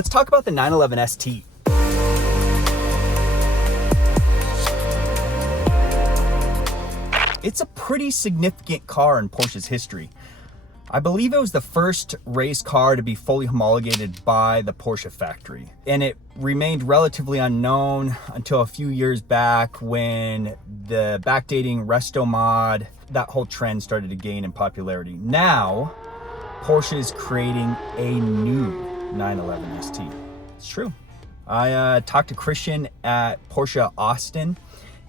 Let's talk about the 911 ST. It's a pretty significant car in Porsche's history. I believe it was the first race car to be fully homologated by the Porsche factory, and it remained relatively unknown until a few years back when the backdating resto mod, that whole trend started to gain in popularity. Now, Porsche is creating a new 911 ST. It's true. I talked to Christian at Porsche Austin,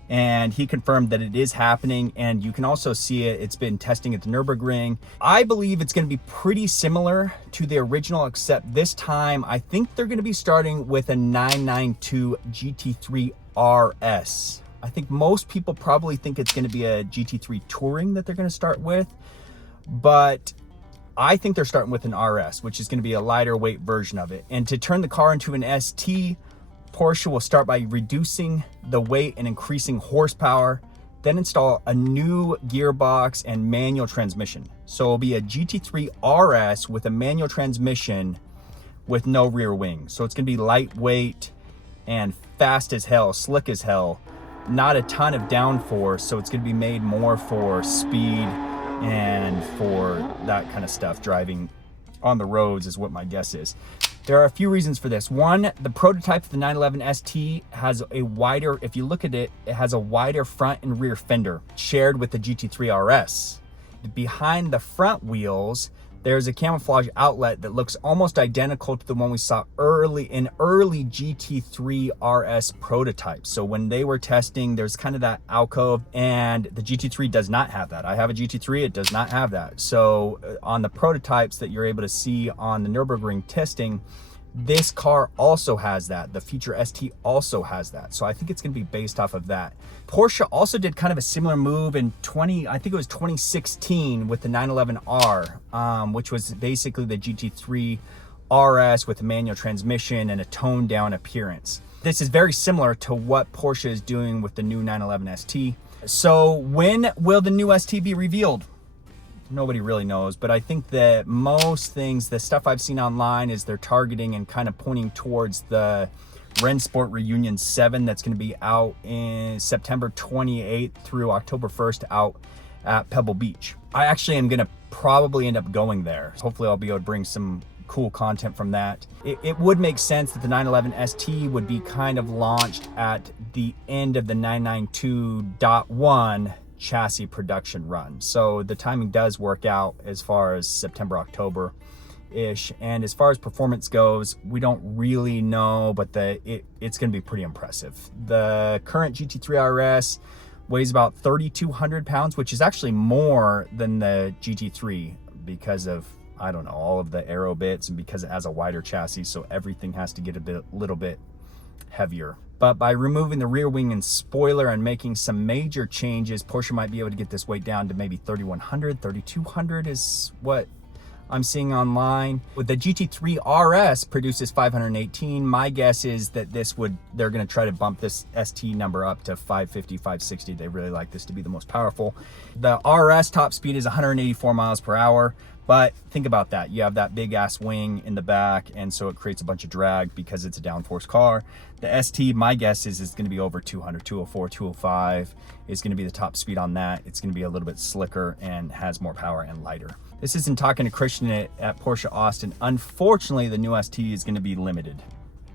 and he confirmed that it is happening, and you can also see it. It's been testing at the Nürburgring. I believe it's going to be pretty similar to the original, except this time I think they're going to be starting with a 992 GT3 RS. I think most people probably think it's going to be a GT3 Touring that they're going to start with, but I think they're starting with an RS, which is going to be a lighter weight version of it. And to turn the car into an ST, Porsche will start by reducing the weight and increasing horsepower, then install a new gearbox and manual transmission. So it'll be a GT3 RS with a manual transmission with no rear wing. So it's gonna be lightweight and fast as hell, slick as hell. Not a ton of downforce, so it's gonna be made more for speed and for that kind of stuff. Driving on the roads is what my guess is. There are a few reasons for this. One, the prototype of the 911 ST has a wider, if you look at it, it has a wider front and rear fender shared with the GT3 RS. Behind the front wheels, there's a camouflage outlet that looks almost identical to the one we saw early GT3 RS prototypes. So when they were testing, there's kind of that alcove, and the GT3 does not have that. I have a GT3, it does not have that. So on the prototypes that you're able to see on the Nürburgring testing, this car also has that. The future ST also has that. So I think it's going to be based off of that. Porsche also did kind of a similar move in 2016 with the 911R, which was basically the GT3 RS with a manual transmission and a toned down appearance. This is very similar to what Porsche is doing with the new 911 ST. So when will the new ST be revealed? Nobody really knows, but I think that most things, the stuff I've seen online, is they're targeting and kind of pointing towards the Rennsport Reunion 7 that's going to be out in September 28th through October 1st out at Pebble Beach. I actually am going to probably end up going there. Hopefully I'll be able to bring some cool content from that. It would make sense that the 911 ST would be kind of launched at the end of the 992.1 chassis production run. So the timing does work out as far as September, October ish. And as far as performance goes, we don't really know, but it's going to be pretty impressive. The current GT3 RS weighs about 3,200 pounds, which is actually more than the GT3 because of, I don't know, all of the aero bits, and because it has a wider chassis, so everything has to get a little bit heavier. But by removing the rear wing and spoiler and making some major changes, Porsche might be able to get this weight down to maybe 3,100, 3,200 is what I'm seeing online. With the GT3 RS produces 518, my guess is that they're going to try to bump this ST number up to 550, 560. They really like this to be the most powerful. The RS top speed is 184 miles per hour. But think about that. You have that big ass wing in the back, and so it creates a bunch of drag because it's a downforce car. The ST, my guess is going to be over 200, 204, 205 is going to be the top speed on that. It's going to be a little bit slicker and has more power and lighter. This isn't talking to Christian at Porsche Austin. Unfortunately, the new ST is going to be limited.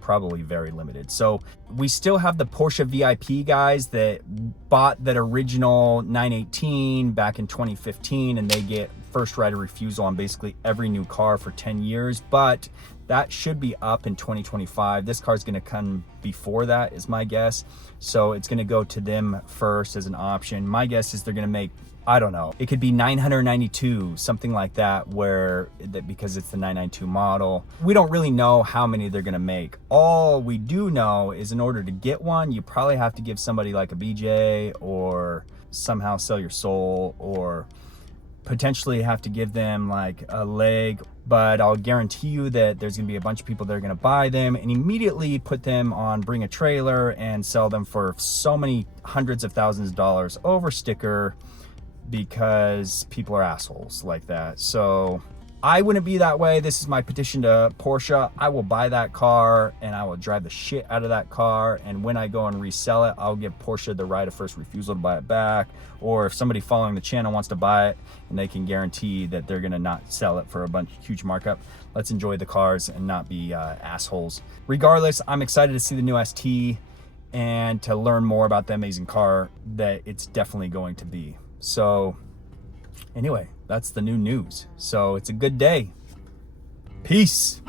Probably very limited. So we still have the Porsche VIP guys that bought that original 918 back in 2015, and they get first right of refusal on basically every new car for 10 years, but that should be up in 2025. This car is going to come before that, is my guess. So it's going to go to them first as an option. My guess is they're going to make, I don't know, it could be 992, something like that, because it's the 992 model. We don't really know how many they're gonna make. All we do know is in order to get one, you probably have to give somebody like a BJ, or somehow sell your soul, or potentially have to give them like a leg. But I'll guarantee you that there's gonna be a bunch of people that are gonna buy them and immediately put them on Bring a Trailer and sell them for so many hundreds of thousands of dollars over sticker, because people are assholes like that. So I wouldn't be that way. This is my petition to Porsche. I will buy that car and I will drive the shit out of that car. And when I go and resell it, I'll give Porsche the right of first refusal to buy it back. Or if somebody following the channel wants to buy it and they can guarantee that they're gonna not sell it for a huge markup, let's enjoy the cars and not be assholes. Regardless, I'm excited to see the new ST and to learn more about the amazing car that it's definitely going to be. So anyway, that's the new news. So it's a good day. Peace.